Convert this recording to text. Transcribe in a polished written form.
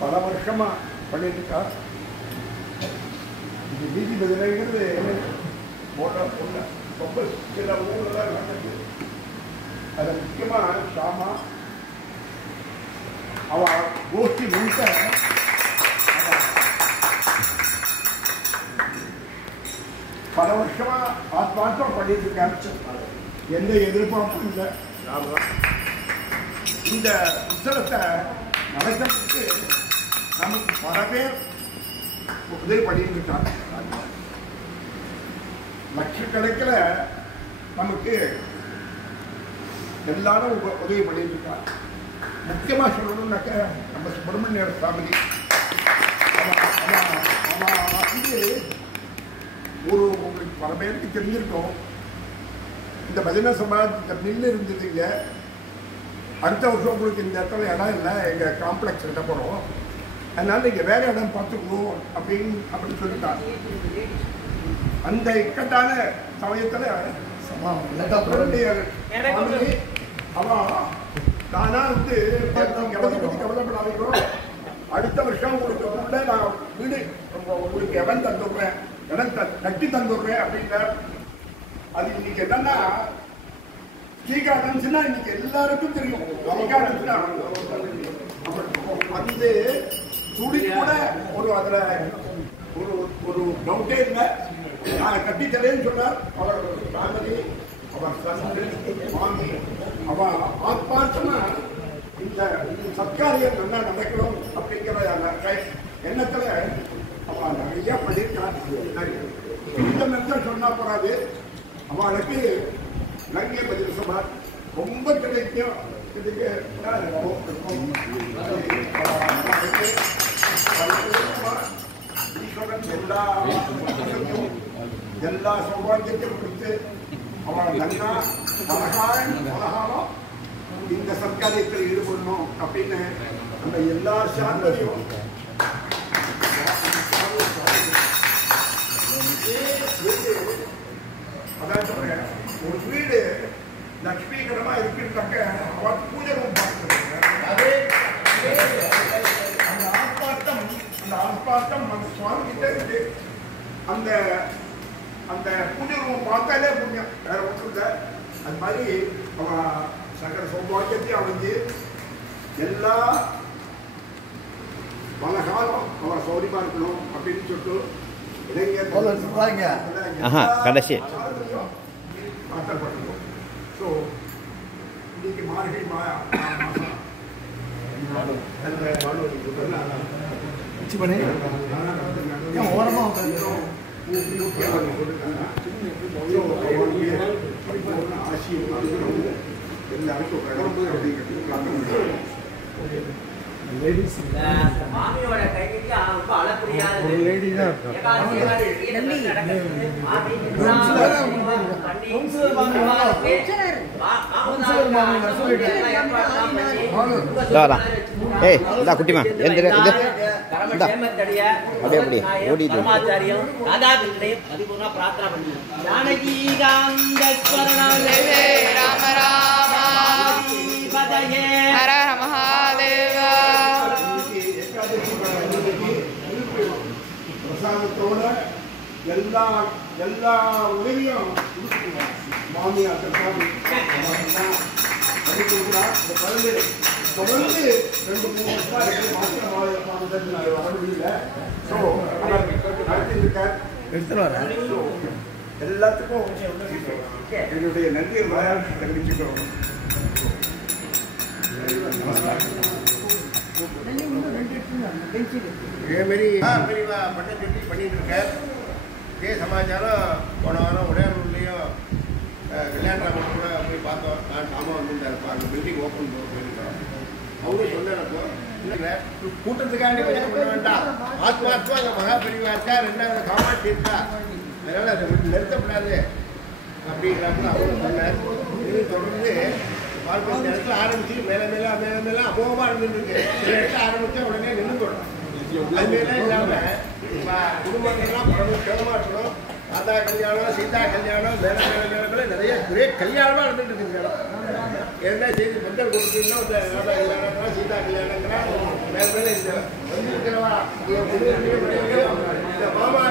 பல வருஷமா பண்ணிட்டு இருக்கா. இது வீதி பதிலைங்கிறது ரொம்ப சில ஊர்லாம் நடக்குது. அது முக்கியமா ஷாமா அவ கோஷ்டி முழுக்க பல வருஷமா ஆத்மார்த்தம் பண்ணிட்டு இருக்காரு. எந்த எதிர்பார்ப்பும் இல்லை. இந்த உற்சவத்தை நடக்கிறதுக்கு நமக்கு பல பேர் உதவி பண்ணிட்டு இருக்காங்க. லட்சக்கணக்கில் நமக்கு எல்லாரும் உதவி பண்ணிட்டு இருக்காங்க. முக்கியமாக சொல்லணும்னாக்க நம்ம சுப்பிரமணியர் ஃபேமிலி வந்து ஒரு உங்களுக்கு பல பேருக்கு தெரிஞ்சிருக்கோம். இந்த பஜனை சமாஜ் இந்த மில்லு இருந்ததுங்க. அடுத்த வருஷம் உங்களுக்கு இந்த இடத்துல இடம் இல்லை, எங்கள் காம்ப்ளெக்ஸ் கிட்ட போகிறோம், அதனால நீங்கள் வேற இடம் பார்த்துக்கணும் அப்படின்னு சொல்லிட்டாங்க. அந்த இக்கட்டான சமயத்தில் அவன் நானா வந்து இடத்தை பற்றி கவலைப்படாதீங்களோ, அடுத்த வருஷம் உங்களுக்கு உள்ள நான் வீடு உங்களுக்கு இடம் தந்துடுறேன், இடம் கட்டி தந்துடுறேன் அப்படிங்கிற. அது இன்னைக்கு என்னன்னா டீ கார்டன்ஸ்னா இன்னைக்கு எல்லாருக்கும் தெரியும். டீ கார்டன்ஸ்னா அந்த துடி கூட ஒரு அதுல ஒரு டவுட்டே இல்லை. நான் கட்டித்தரேன்னு சொன்னார். அவர் ஃபேமிலி, அவர் சன், மாமி, அவ ஆத்மார்த்தமா இந்த சத்காரியம் நல்லா நடக்கணும் அப்படிங்கிற எண்ணத்துல அவ நிறைய பண்ணியிருக்காங்க. இந்த மெத்தட் சொன்னா போறாது. அவளுக்கு நிறைய பதில் சொன்னார். ரொம்ப கிடைக்கும். இதுக்கு எல்லா சௌபாகியத்தையும் கொடுத்து அவள் நல்லா அழகாலும் இந்த சத்காரியத்தில் ஈடுபடணும் அப்படின்னு அந்த எல்லா சார்ந்தையும் அதான் சொல்றேன். ஒரு வீடு லட்சுமிகரமா இருக்கின்றாக்க அவள் பூஜை ரூம் பார்த்துருக்காங்க. அந்த ஆஸ்பார்த்தம் அந்த சுவாமி கிட்ட இருக்கு. அந்த அந்த பூஜை ரூம் பார்த்தாலே புண்ணியம், வேற ஒன்றும் இல்லை. அது மாதிரி அவ சகல சௌபாகியத்தையும் அமைஞ்சு எல்லா பல காலம் அவ சௌரியமா இருக்கணும் அப்படின்னு சொல்லிட்டு கடைசி ஆசைப்பட்டிருக்கோம். ஸோ இன்னைக்கு மார்கழி மாதம் மாமியோட கைக்கு ரொம்ப அழகுறியாது லேடி தான் ஏய் இந்த குட்டிமா எந்த இது பரமாச்சாரியம் ராதாகிருஷ்ணனையும் பரிபூர்ண பிரார்த்தனை பண்ணி ராம ராம ஹர ஹர மகாதேவா. பிரசாதத்தோட எல்லா உதவியும் மாமியார் தொடர்ந்து 2-3 எல்லாத்துக்கும் என்னுடைய நன்றியை தெரிவிச்சுக்கிறோம். இதேமாரி பெரியவா பண்ண சொல்லி பண்ணிட்டு இருக்கேன். இதே சமாச்சாரம் போன வாரம் உடையாளூர்லேயும் கல்யாணராமன் கூட போய் பார்த்தோம். நான் சாமா வந்துருந்தாருப்பா, அந்த பில்டிங் ஓப்பன் போயிருக்கோம். அவரும் சொன்னப்போ இல்லை கூட்டத்துக்காண்டி கொஞ்சம் பண்ண வேண்டாம், ஆத்மாத்மா அந்த மகா பெரியவா இருக்கா, 2வது காமாட்சி இருக்கா, அதனால் அதை நிறுத்தப்படாது அப்படிங்கிறாப்புல அவரும் சொன்னார். இது தொடர்ந்து பார்க்க இடத்துல ஆரம்பிச்சு மேலே அபோகமாக இருந்துருக்கு. சில இடத்துல ஆரம்பித்தா உடனே நின்றுக்கணும். அதுமாரிலாம் இல்லாமல் குடும்பங்கள்லாம் பிரதமாக இருக்கணும். மாதா கல்யாணம், சீதா கல்யாணம், மேலே நிறைய ஒரே கல்யாணமாக இருந்துட்டு இருக்கு. என்ன செய்தி பந்தல் கொடுத்தீங்கன்னா மாதா கல்யாணங்களா, சீதா கல்யாணங்களா, மேலே இந்த வந்திருக்கிறவா இந்த மாமா